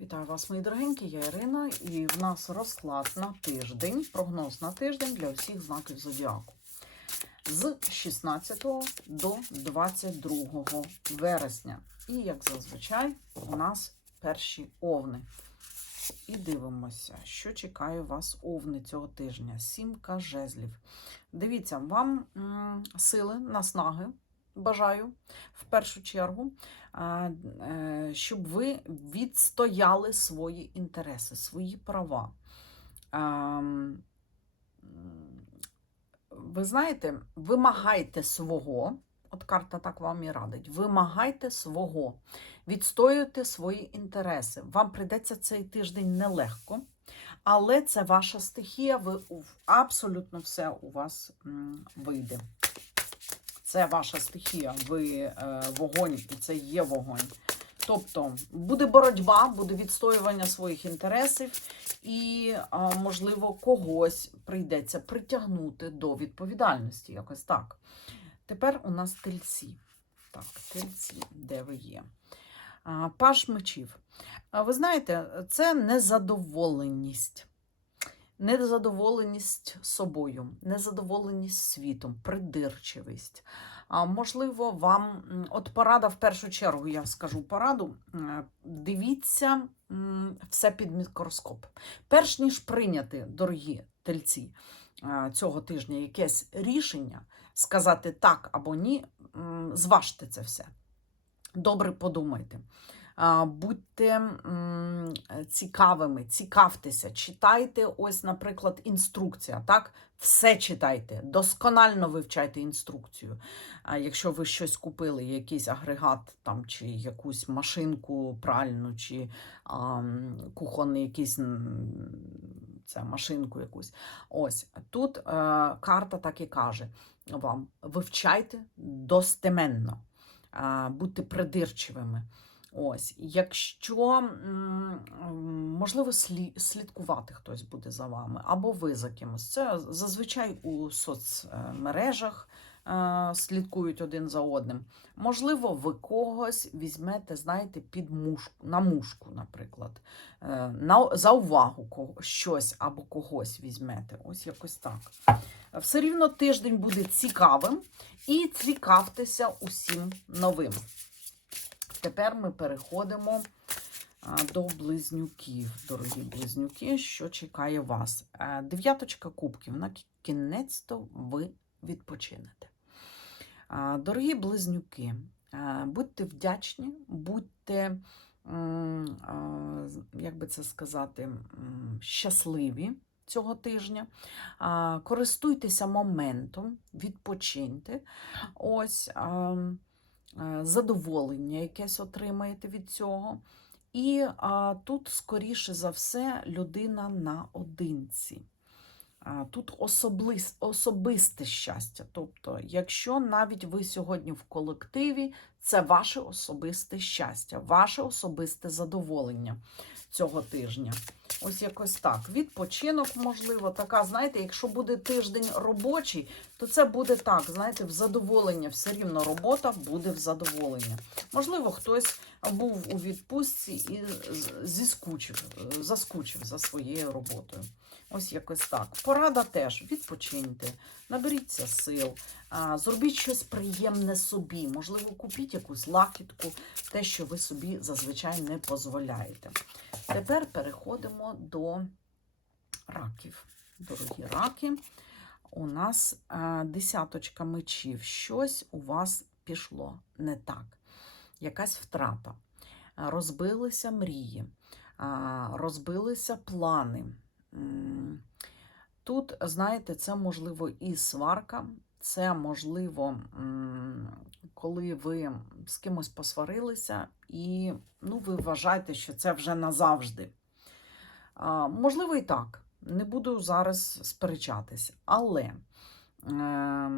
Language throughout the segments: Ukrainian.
Вітаю вас, мої дорогенькі, я Ірина, і в нас розклад на тиждень, прогноз на тиждень для всіх знаків зодіаку. З 16 до 22 вересня. І, як зазвичай, у нас перші овни. І дивимося, що чекає вас овни цього тижня. Сімка жезлів. Дивіться, вам м, сили, наснаги бажаю в першу чергу, е, щоб ви відстояли свої інтереси, свої права. Ви знаєте, вимагайте свого. От карта так вам і радить. Вимагайте свого, відстоюйте свої інтереси. Вам прийдеться цей тиждень нелегко, але це ваша стихія. Ви абсолютно все у вас вийде. Це ваша стихія, ви е, вогонь, і це є вогонь. Тобто буде боротьба, буде відстоювання своїх інтересів, і, можливо, когось прийдеться притягнути до відповідальності. Якось так. Тепер у нас тельці. Так, тельці, де ви є? Паш мечів. Ви знаєте, це незадоволеність. Незадоволеність собою, незадоволеність світом, придирчивість. А, можливо, вам от порада в першу чергу, я скажу пораду. Дивіться все під мікроскоп. Перш ніж прийняти, дорогі тельці, цього тижня якесь рішення, сказати так або ні, зважте це все. Добре подумайте. Будьте цікавими, цікавтеся, читайте, ось, наприклад, інструкція. Так, все читайте, досконально вивчайте інструкцію. Якщо ви щось купили, якийсь агрегат там, чи якусь машинку пральну, чи а, кухонний якийсь це машинку якусь. Ось тут е, карта так і каже вам: вивчайте достеменно, е, будьте придирчивими. Ось, якщо можливо слідкувати хтось буде за вами, або ви за кимось. Це зазвичай у соцмережах е, слідкують один за одним. Можливо, ви когось візьмете, знаєте, під мушку, на мушку, наприклад, е, на, за увагу щось або когось візьмете. Ось якось так. Все рівно тиждень буде цікавим і цікавтеся усім новим. Тепер ми переходимо до близнюків, дорогі близнюки, що чекає вас. Е, Дев'яточка кубків. На кінець-то ви відпочинете. Дорогі близнюки, е, будьте вдячні, будьте, як би це сказати, щасливі цього тижня. Користуйтеся моментом, відпочиньте. Ось. Е, задоволення якесь отримаєте від цього. І а, тут, скоріше за все, людина наодинці. Тут особлис, особисте щастя. Тобто, якщо навіть ви сьогодні в колективі, це ваше особисте щастя, ваше особисте задоволення цього тижня. Ось якось так. Відпочинок, можливо, така, знаєте, якщо буде тиждень робочий, то це буде так, знаєте, в задоволення. Все рівно робота буде в задоволення. Можливо, хтось був у відпустці і зіскучив, е, заскучив за своєю роботою. Ось якось так. Порада теж відпочиньте, наберіться сил, зробіть щось приємне собі. Можливо, купіть якусь лахідку, те, що ви собі зазвичай не дозволяєте. Тепер переходимо до раків. Дорогі раки, у нас десяточка мечів. Щось у вас пішло не так. Якась втрата. Розбилися мрії, розбилися плани. Тут, знаєте, це можливо і сварка, це можливо, коли ви з кимось посварилися, і ну, ви вважаєте, що це вже назавжди. Можливо, і так. Не буду зараз сперечатись, але е,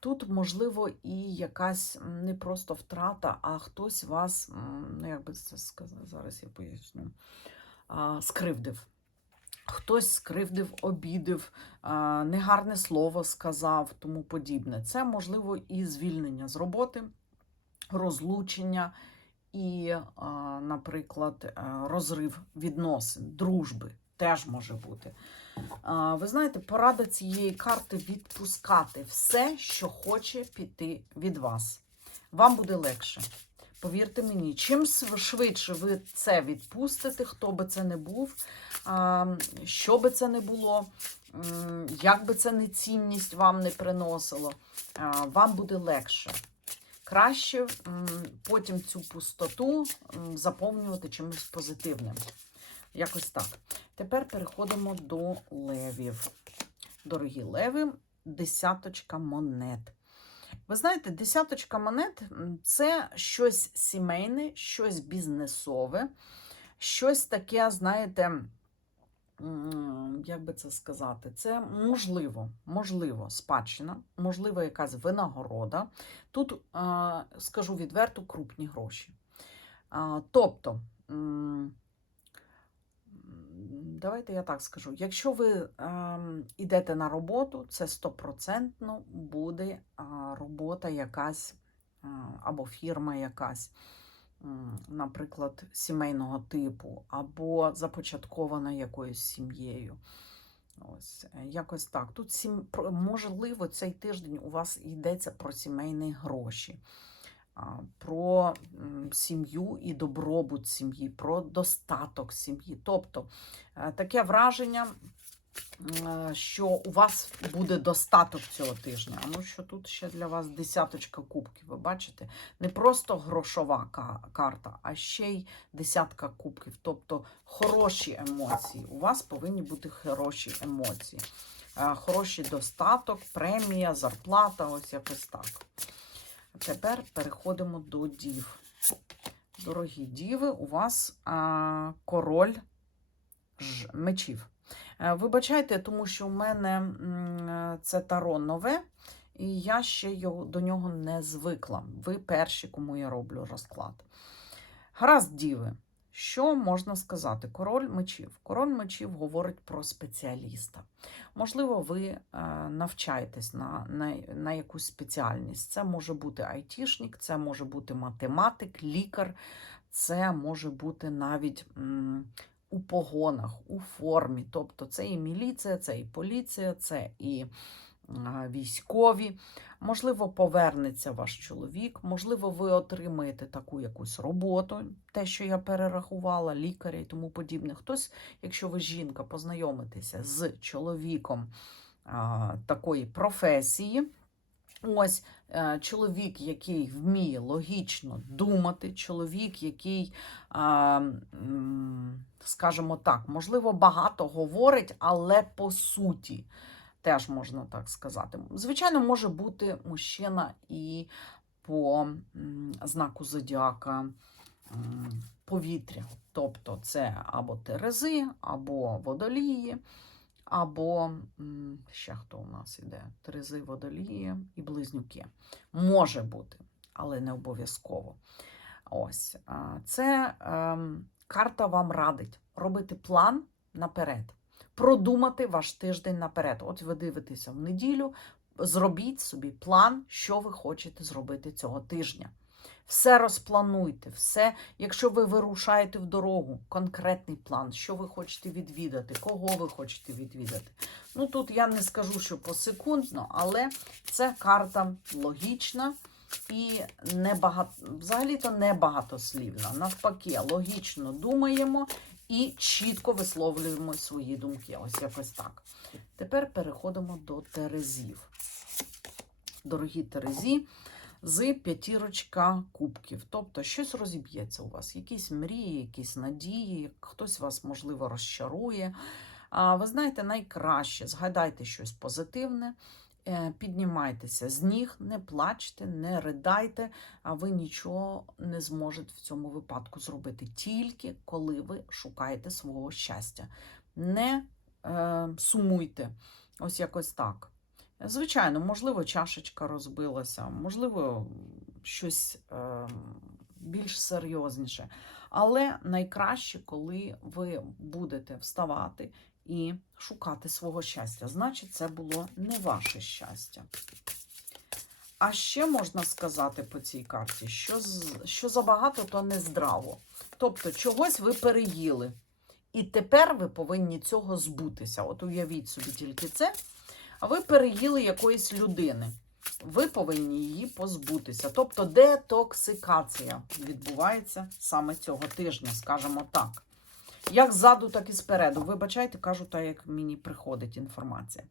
тут, можливо, і якась не просто втрата, а хтось вас, ну як би це сказати, зараз я поясню, скривдив. Хтось скривдив, обідив, негарне слово сказав, тому подібне. Це можливо і звільнення з роботи, розлучення, і, наприклад, е, розрив відносин, дружби теж може бути. Ви знаєте, порада цієї карти відпускати все, що хоче піти від вас. Вам буде легше. Повірте мені, чим швидше ви це відпустите, хто би це не був, що би це не було, як би це не цінність вам не приносило, вам буде легше. Краще потім цю пустоту заповнювати чимось позитивним. Якось так. Тепер переходимо до левів. Дорогі леви, десяточка монет. Ви знаєте, десяточка монет це щось сімейне, щось бізнесове, щось таке, знаєте, як би це сказати, це можливо, можливо, спадщина, можливо, якась винагорода. Тут, скажу відверто, крупні гроші. Тобто, Давайте я так скажу. Якщо ви йдете на роботу, це стопроцентно буде робота якась або фірма якась, наприклад, сімейного типу, або започаткована якоюсь сім'єю. Ось, е, якось так. Тут сім... можливо, цей тиждень у вас йдеться про сімейні гроші про сім'ю і добробут сім'ї, про достаток сім'ї. Тобто е, таке враження, е, що у вас буде достаток цього тижня. А ну що тут ще для вас десяточка кубків, ви бачите? Не просто грошова карта, а ще й десятка кубків. Тобто хороші емоції. У вас повинні бути хороші емоції. Е, Хороший достаток, премія, зарплата, ось якось так. Тепер переходимо до дів. Дорогі діви, у вас а, король ж, мечів. Е, Вибачайте, тому що у мене це таро нове, і я ще його, до нього не звикла. Ви перші, кому я роблю розклад. Гаразд, діви. Що можна сказати? Король мечів. Король мечів говорить про спеціаліста. Можливо, ви е, навчаєтесь на, на, на якусь спеціальність. Це може бути айтішник, це може бути математик, лікар, це може бути навіть м, у погонах, у формі. Тобто це і міліція, це і поліція, це і військові. Можливо, повернеться ваш чоловік, можливо, ви отримаєте таку якусь роботу, те, що я перерахувала, лікаря і тому подібне. Хтось, якщо ви жінка, познайомитеся з чоловіком а, такої професії. Ось е, чоловік, який вміє логічно думати, чоловік, який, скажімо так, можливо, багато говорить, але по суті, теж можна так сказати. Звичайно, може бути мужчина і по знаку зодіака повітря. Тобто це або терези, або водолії, або ще хто у нас іде? Терези, водолії і близнюки. Може бути, але не обов'язково. Ось це ем, карта вам радить робити план наперед, продумати ваш тиждень наперед. От ви дивитеся в неділю, зробіть собі план, що ви хочете зробити цього тижня. Все розплануйте, все, якщо ви вирушаєте в дорогу, конкретний план, що ви хочете відвідати, кого ви хочете відвідати. Ну тут я не скажу, що посекундно, але це карта логічна і не багато, взагалі-то не багатослівна. Навпаки, логічно думаємо і чітко висловлюємо свої думки. Ось якось так. Тепер переходимо до Терезів. Дорогі Терезі, з п'ятірочка кубків. Тобто щось розіб'ється у вас, якісь мрії, якісь надії, хтось вас, можливо, розчарує. А, Ви знаєте, найкраще згадайте щось позитивне, піднімайтеся з ніг, не плачте, не ридайте, а ви нічого не зможете в цьому випадку зробити, тільки коли ви шукаєте свого щастя. Не е, сумуйте, ось якось так. Звичайно, можливо, чашечка розбилася, можливо, щось е, більш серйозніше. Але найкраще, коли ви будете вставати і шукати свого щастя. Значить, це було не ваше щастя. А ще можна сказати по цій карті, що, що забагато, то не здраво. Тобто, чогось ви переїли. І тепер ви повинні цього збутися. От уявіть собі тільки це. А ви переїли якоїсь людини. Ви повинні її позбутися. Тобто детоксикація відбувається саме цього тижня, скажімо так. Як ззаду, так і спереду. Вибачайте, кажу так, як мені приходить інформація.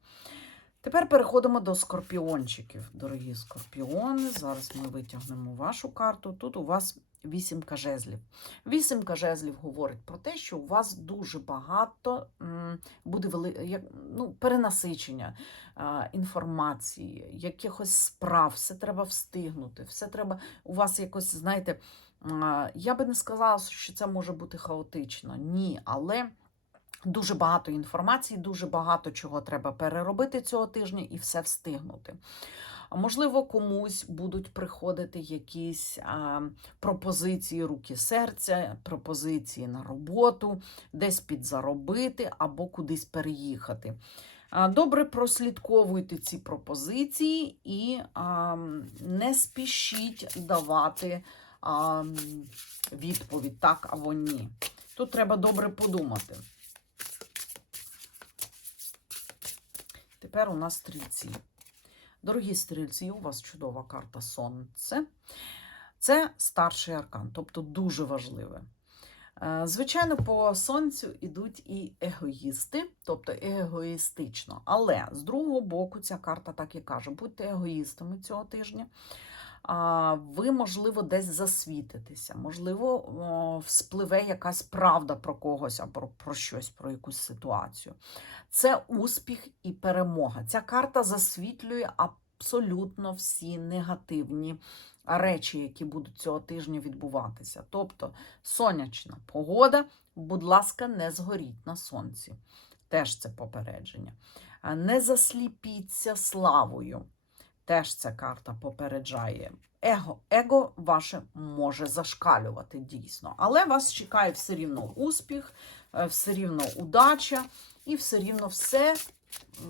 Тепер переходимо до скорпіончиків. Дорогі скорпіони, зараз ми витягнемо вашу карту. Тут у вас вісімка жезлів. Вісімка жезлів говорить про те, що у вас дуже багато буде вели... ну, перенасичення інформації, якихось справ, все треба встигнути, все треба у вас якось, знаєте, я би не сказала, що це може бути хаотично. Ні, але дуже багато інформації, дуже багато чого треба переробити цього тижня і все встигнути. Можливо, комусь будуть приходити якісь а, пропозиції руки серця, пропозиції на роботу, десь підзаробити або кудись переїхати. А, Добре прослідковуйте ці пропозиції і а, не спішіть давати а, відповідь так або ні. Тут треба добре подумати. Тепер у нас стрільці. Дорогі стрільці, у вас чудова карта Сонце. Це старший аркан, тобто дуже важливе. Е, Звичайно, по сонцю йдуть і егоїсти, тобто егоїстично. Але з другого боку, ця карта так і каже: будьте егоїстами цього тижня. Ви, можливо, десь засвітитеся, можливо, вспливе якась правда про когось або про щось, про якусь ситуацію. Це успіх і перемога. Ця карта засвітлює абсолютно всі негативні речі, які будуть цього тижня відбуватися. Тобто сонячна погода, будь ласка, не згоріть на сонці. Теж це попередження. Не засліпіться славою. Теж ця карта попереджає. Его, его ваше може зашкалювати дійсно, але вас чекає все рівно успіх, е, все рівно удача і все рівно все,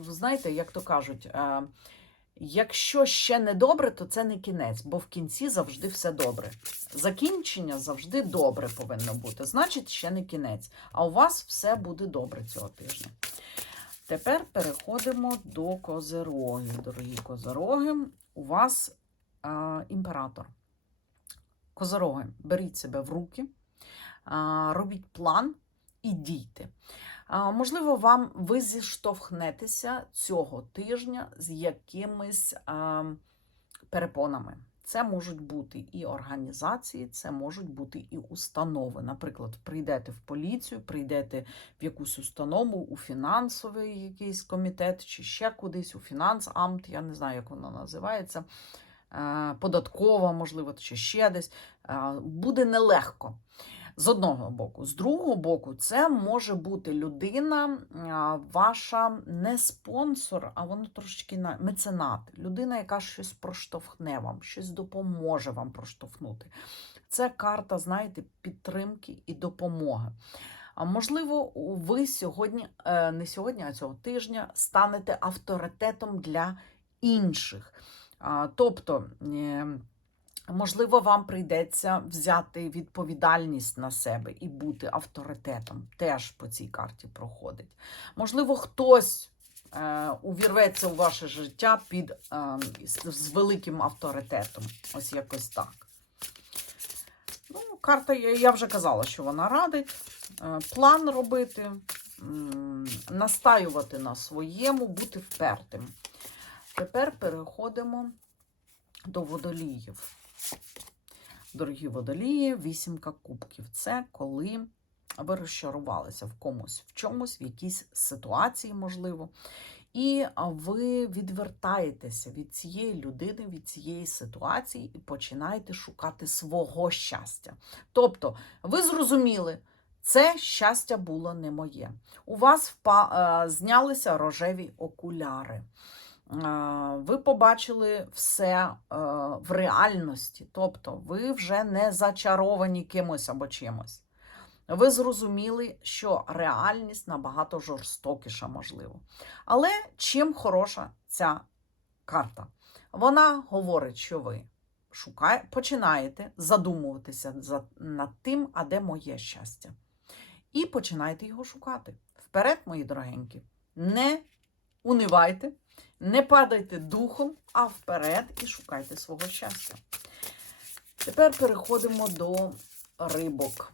знаєте, як то кажуть, е, якщо ще не добре, то це не кінець, бо в кінці завжди все добре. Закінчення завжди добре повинно бути, значить, ще не кінець. А у вас все буде добре цього тижня. Тепер переходимо до козерогів. Дорогі козероги, у вас а, імператор. Козероги, беріть себе в руки, а, робіть план і дійте. Можливо, вам ви зіштовхнетеся цього тижня з якимись перепонами. Це можуть бути і організації, це можуть бути і установи. Наприклад, прийдете в поліцію, прийдете в якусь установу, у фінансовий якийсь комітет, чи ще кудись, у фінансамт, я не знаю, як воно називається, е, податкова, можливо, чи ще десь. Е, Буде нелегко. З одного боку, з другого боку, це може бути людина, ваша не спонсор, а воно трошечки на меценат. Людина, яка щось проштовхне вам, щось допоможе вам проштовхнути. Це карта, знаєте, підтримки і допомоги. А можливо, ви сьогодні, е, не сьогодні, а цього тижня станете авторитетом для інших. Тобто. Е, Можливо, вам прийдеться взяти відповідальність на себе і бути авторитетом. Теж по цій карті проходить. Можливо, хтось е, увірветься у ваше життя під, е, з, великим авторитетом. Ось якось так. Ну, карта, я, вже казала, що вона радить. Е, план робити, м, настаювати на своєму, бути впертим. Тепер переходимо до водоліїв. Дорогі водолії, вісімка кубків. Це коли ви розчарувалися в комусь, в чомусь, в якійсь ситуації, можливо. І ви відвертаєтеся від цієї людини, від цієї ситуації і починаєте шукати свого щастя. Тобто, ви зрозуміли, це щастя було не моє. У вас впа... е, знялися рожеві окуляри. Е, Ви побачили все е, в реальності, тобто ви вже не зачаровані кимось або чимось. Ви зрозуміли, що реальність набагато жорстокіша, можливо. Але чим хороша ця карта? Вона говорить, що ви шукає, починаєте задумуватися за, над тим, а де моє щастя. І починаєте його шукати. Вперед, мої дорогенькі. Не унивайте, не падайте духом, а вперед і шукайте свого щастя. Тепер переходимо до рибок.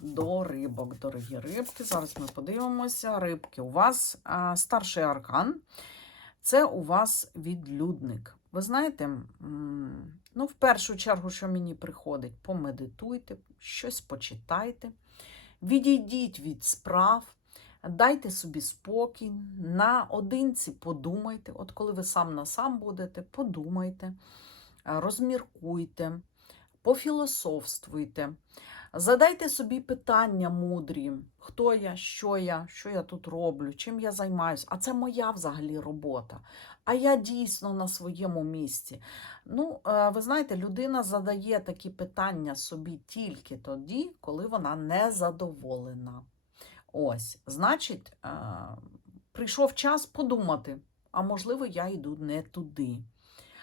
До рибок, дорогі рибки. Зараз ми подивимося. Рибки. У вас а, старший аркан. Це у вас відлюдник. Ви знаєте, ну, в першу чергу, що мені приходить, помедитуйте, щось почитайте, відійдіть від справ, дайте собі спокій, наодинці подумайте. От коли ви сам на сам будете, подумайте, розміркуйте, пофілософствуйте. Задайте собі питання мудрі, хто я, що я, що я тут роблю, чим я займаюся. А це моя взагалі робота. А я дійсно на своєму місці. Ну, е, ви знаєте, людина задає такі питання собі тільки тоді, коли вона не задоволена. Ось, значить, прийшов час подумати, а можливо, я йду не туди.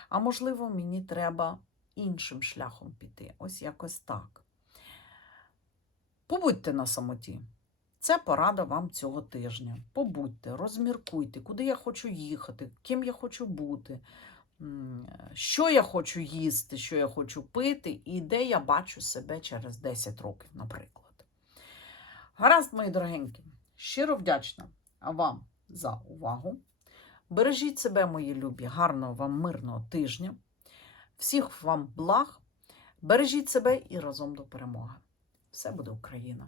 А можливо, мені треба іншим шляхом піти. Ось якось так. Побудьте на самоті. Це порада вам цього тижня. Побудьте, розміркуйте, куди я хочу їхати, ким я хочу бути, що я хочу їсти, що я хочу пити, і де я бачу себе через 10 років, наприклад. Гаразд, мої дорогенькі, щиро вдячна вам за увагу. Бережіть себе, мої любі, гарного вам мирного тижня. Всіх вам благ. Бережіть себе і разом до перемоги. Все буде Україна!